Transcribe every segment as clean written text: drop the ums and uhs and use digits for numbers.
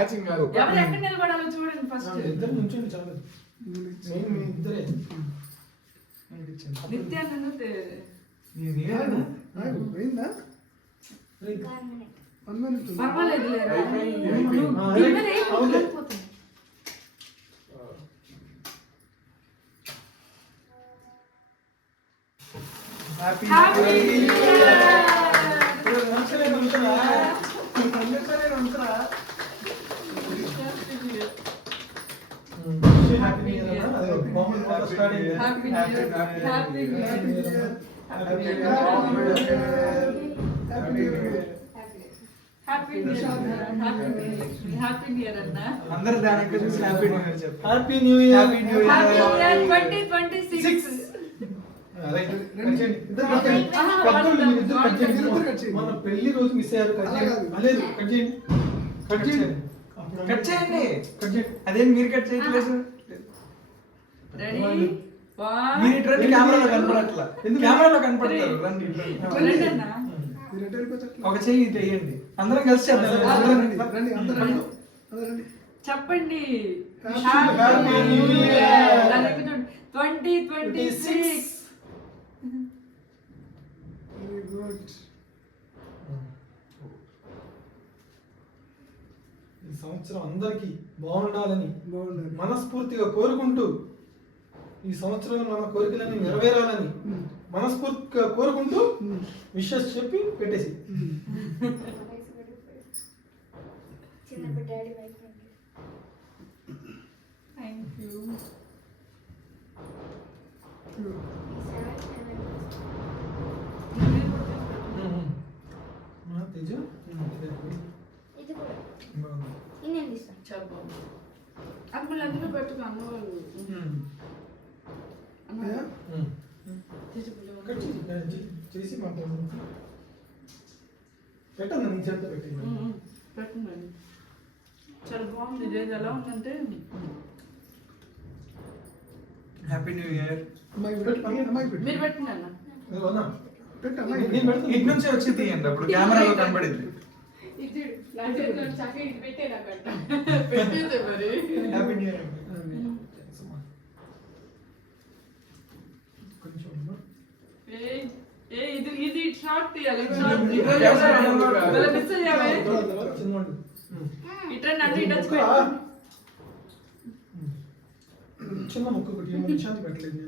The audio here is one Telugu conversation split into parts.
ఎవరు ఎక్కడ నిలబడాలో చూడండి ఫస్ట్. ఇద్దరు నుంచండి చాలు. నేను మీ ఇద్దరే. నిత్యానంద పర్వాలేదు లేరా. అందరూ దానికి చూసి హ్యాపీ న్యూ ఇయర్ చెప్పు. Happy new year. 2026. మన పెళ్లి రోజు మిస్ అయ్యారు. కట్ చేయండి. అదేం మీరు కట్ చేయట్లేదు. రెడీ మీరు ఇటు రండి, కెమెరాలో కనపడట్లా. కెమెరాలో కనపడతారు. రండి ఒక చెయ్యి ఇటు వేయండి. అందరం కలిసి చేద్దాం. చెప్పండి. Happy new year 2026. ఈ సంవత్సరం అందరికి బాగుండాలని మనస్ఫూర్తిగా కోరుకుంటూ, ఈ సంవత్సరంలో మన కోరికలని నెరవేరాలని మనస్ఫూర్తిగా కోరుకుంటూ విషెస్ చెప్పి పెట్టేసి. Thank you. తేజ అప్పుడు అందులో పెట్టుకో అమ్మవాళ్ళు. చేసి మాట్లాడు. పెట్టండి నీ చేత పెట్టి పెట్టండి. చాలా బాగుంది. ఇది ఎలా ఉందంటే హ్యాపీ న్యూ ఇయర్. మీరు పెట్టండి అన్న. ఇటు నుంచి వచ్చి తీయండి, అప్పుడు కెమెరాలో కనబడింది. Happy new year. ఇది షార్ట్ తీయాలి. చిన్న ముక్క ఒకటి శాంతి పెట్టలేదు.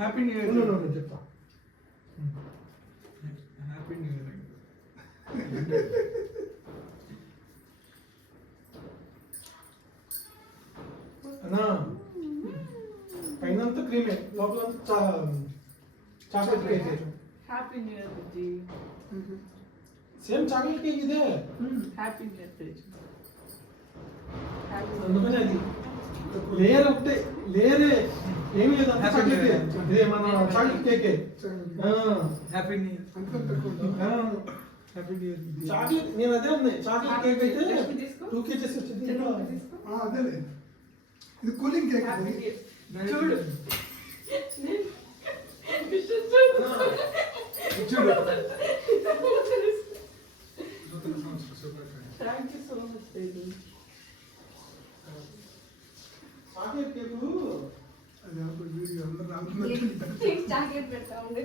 హ్యాపీ న్యూ ఇయర్ చెప్తా. Happy new year. అన్నా పైనంతా క్రీమే, లోపల chocolate cake. Happy new year బుజ్జి. సేమ్ చాక్లెట్ కేక్ ఇదే. Happy new year Tej. అందుకనే అది లేయర్ ఒకటే, లేయరే ఏమి లేదు. చాక్లెట్ ఇదే మన చాక్లెట్ కేకే. Happy new year. Happy new year. Chocolate నేను అదే ఉన్నాయి. చాక్లెట్ కేక్ అయితే 2 kg వచ్చింది. అదేలే, ఇది కూలింగ్ కేక్. చూడు చూడు. Thank you so much Tej. Chocolate cake అది వీడియో అందరూ చాక్లెట్ పెడతా ఉండే.